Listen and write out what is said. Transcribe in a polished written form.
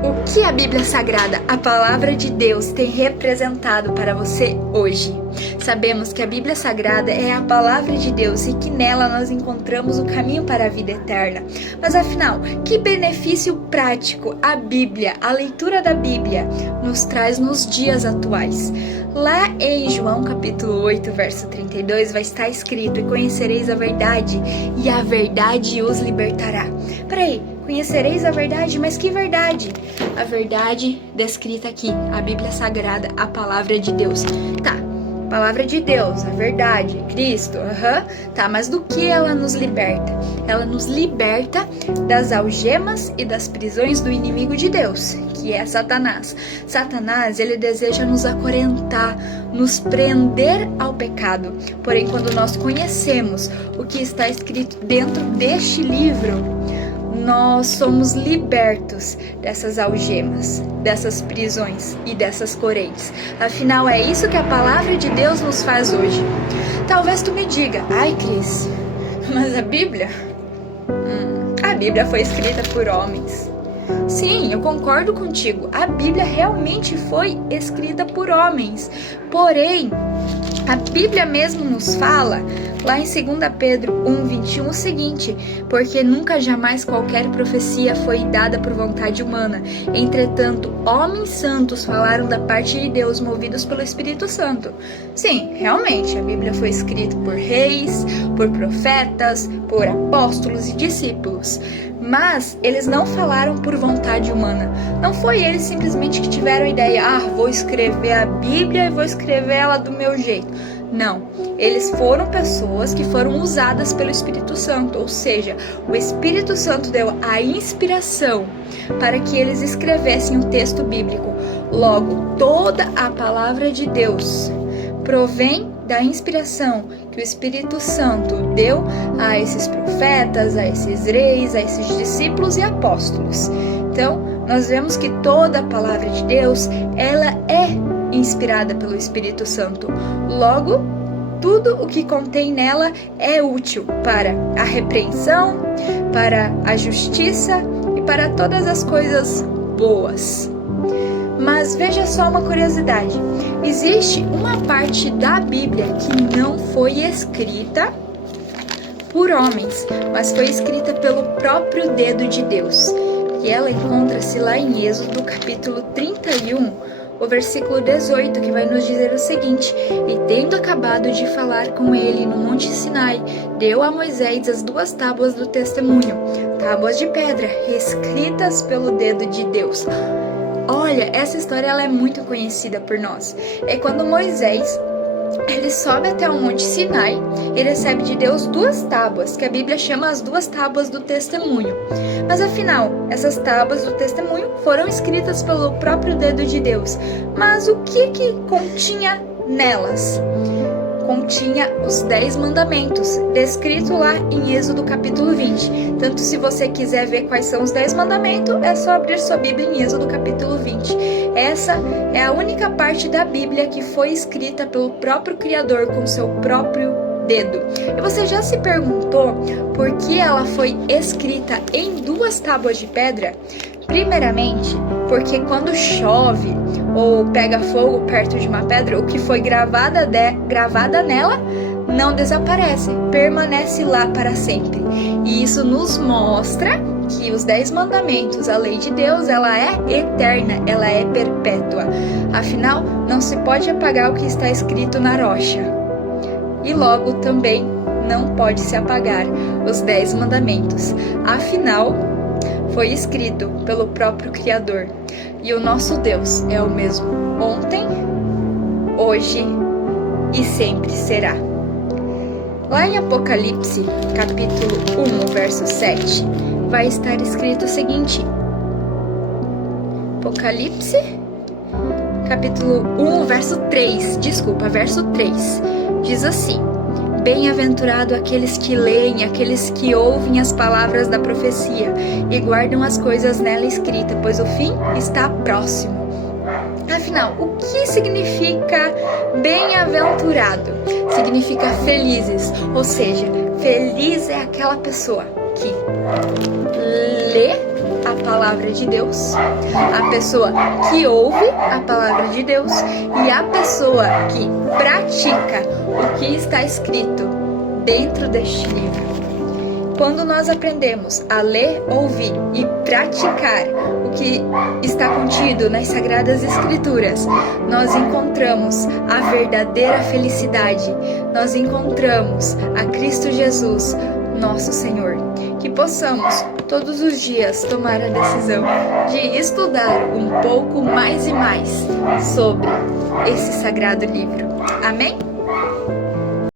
O que a Bíblia Sagrada, a Palavra de Deus, tem representado para você hoje? Sabemos que a Bíblia Sagrada é a Palavra de Deus e que nela nós encontramos o caminho para a vida eterna. Mas afinal, que benefício prático a Bíblia, a leitura da Bíblia, nos traz nos dias atuais? Lá em João capítulo 8, verso 32, vai estar escrito: "E conhecereis a verdade, e a verdade os libertará." Peraí, conhecereis a verdade? Mas que verdade? A verdade descrita aqui, a Bíblia Sagrada, a Palavra de Deus. Tá, Palavra de Deus, a verdade, Cristo, tá, mas do que ela nos liberta? Ela nos liberta das algemas e das prisões do inimigo de Deus, que é Satanás. Satanás, ele deseja nos acorrentar, nos prender ao pecado. Porém, quando nós conhecemos o que está escrito dentro deste livro, nós somos libertos dessas algemas, dessas prisões e dessas correntes. Afinal, é isso que a Palavra de Deus nos faz hoje. Talvez tu me diga: "Ai, Cris, mas a Bíblia? A Bíblia foi escrita por homens." Sim, eu concordo contigo. A Bíblia realmente foi escrita por homens. Porém, a Bíblia mesmo nos fala, lá em 2 Pedro 1:21, o seguinte: "Porque nunca jamais qualquer profecia foi dada por vontade humana. Entretanto, homens santos falaram da parte de Deus, movidos pelo Espírito Santo." Sim, realmente, a Bíblia foi escrita por reis, por profetas, por apóstolos e discípulos. Mas eles não falaram por vontade humana. Não foi eles simplesmente que tiveram a ideia: vou escrever a Bíblia e vou escrever ela do meu jeito. Não, eles foram pessoas que foram usadas pelo Espírito Santo, ou seja, o Espírito Santo deu a inspiração para que eles escrevessem o texto bíblico. Logo, toda a palavra de Deus provém da inspiração que o Espírito Santo deu a esses profetas, a esses reis, a esses discípulos e apóstolos. Então, nós vemos que toda a palavra de Deus, ela é inspirada pelo Espírito Santo. Logo, tudo o que contém nela é útil para a repreensão, para a justiça e para todas as coisas boas. Mas veja só uma curiosidade: existe uma parte da Bíblia que não foi escrita por homens, mas foi escrita pelo próprio dedo de Deus. E ela encontra-se lá em Êxodo capítulo 31, o versículo 18, que vai nos dizer o seguinte: "E tendo acabado de falar com ele no Monte Sinai, deu a Moisés as 2 tábuas do testemunho, tábuas de pedra, escritas pelo dedo de Deus." Olha, essa história ela é muito conhecida por nós. É quando Moisés, ele sobe até o Monte Sinai e recebe de Deus 2 tábuas, que a Bíblia chama as 2 tábuas do testemunho. Mas afinal, essas tábuas do testemunho foram escritas pelo próprio dedo de Deus. Mas o que continha nelas? Continha os 10 mandamentos, descrito lá em Êxodo capítulo 20. Tanto, se você quiser ver quais são os 10 mandamentos, é só abrir sua Bíblia em Êxodo capítulo 20. Essa é a única parte da Bíblia que foi escrita pelo próprio Criador com seu próprio dedo. E você já se perguntou por que ela foi escrita em 2 tábuas de pedra? Primeiramente, porque quando chove ou pega fogo perto de uma pedra, o que foi gravada nela não desaparece, permanece lá para sempre. E isso nos mostra que os 10 mandamentos, a lei de Deus, ela é eterna, ela é perpétua. Afinal, não se pode apagar o que está escrito na rocha. E logo também não pode se apagar os 10 mandamentos. Afinal, foi escrito pelo próprio Criador. E o nosso Deus é o mesmo ontem, hoje e sempre será. Lá em Apocalipse, capítulo 1, verso 7, vai estar escrito o seguinte: Apocalipse, capítulo 1, verso 3, verso 3, diz assim: "Bem-aventurado aqueles que leem, aqueles que ouvem as palavras da profecia e guardam as coisas nela escritas, pois o fim está próximo." Afinal, o que significa bem-aventurado? Significa felizes, ou seja, feliz é aquela pessoa que lê a palavra de Deus, a pessoa que ouve a palavra de Deus e a pessoa que pratica o que está escrito dentro deste livro. Quando nós aprendemos a ler, ouvir e praticar o que está contido nas Sagradas Escrituras, nós encontramos a verdadeira felicidade, nós encontramos a Cristo Jesus, nosso Senhor. Que possamos todos os dias tomar a decisão de estudar um pouco mais e mais sobre esse sagrado livro. Amém?